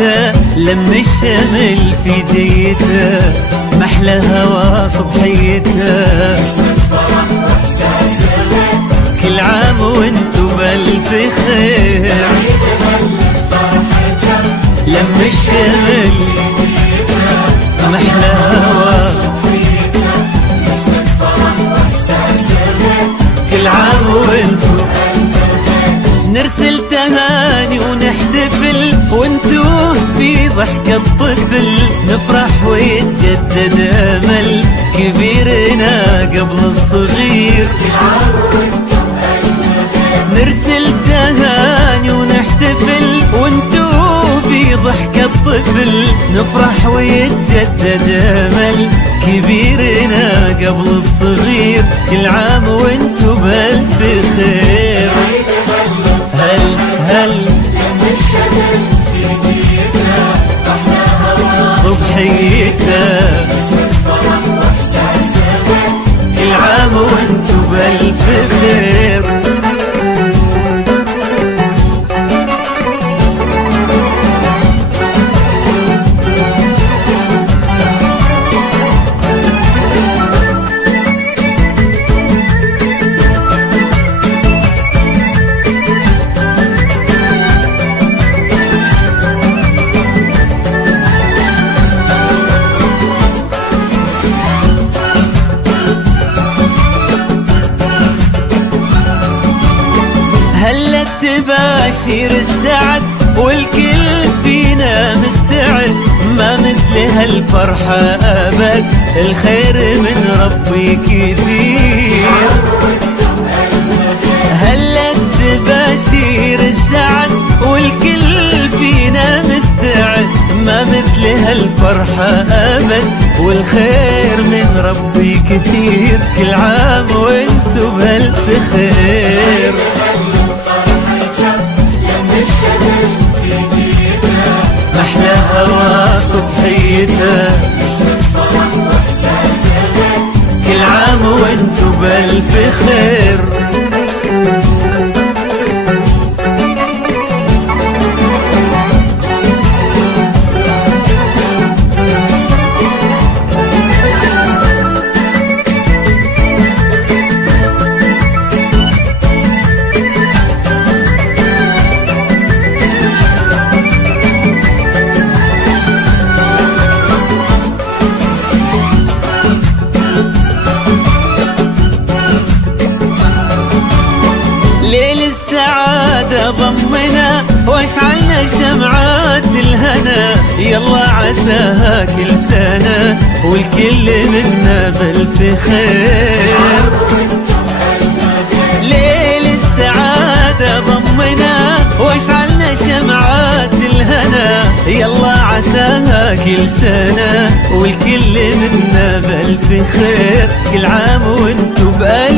صبحيته، لم الشمل في جيته، محلى هوا صبحيته. كل عام وانتو بألف خير، لم الشمل محلى هوا، كل عام وانتو نرسل تهاني ونحتفل، وانتو في ضحكة طفل نفرح ويتجدد امل كبيرنا قبل الصغير. نرسل تهاني ونحتفل، وانتو في ضحكة طفل نفرح ويتجدد امل كبيرنا قبل الصغير. كل عام وانتو بألف خير. هل لم الشمل في جيته، أحلى هوا صبحيته، كل عام وانتو بألف خير. هلا تباشير السعد والكل فينا مستعد، ما مثل هالفرحة أبد، الخير من ربي كثير. هلا تباشير السعد والكل فينا مستعد، ما مثل هالفرحة أبد، والخير من ربي كثير. كل عام وانتو بألف خير. محلى هوا صبحيته، كل عام وانتو بألف خير. ليل السعادة ضمنا واشعلنا شمعات الهنا، يلا عساها كل سنة والكل منا بألف خير. ليل السعادة ضمنا واشعلنا شمعات الهنا، يلا عساها كل سنة والكل منا بألف خير. كل عام وانتو بألف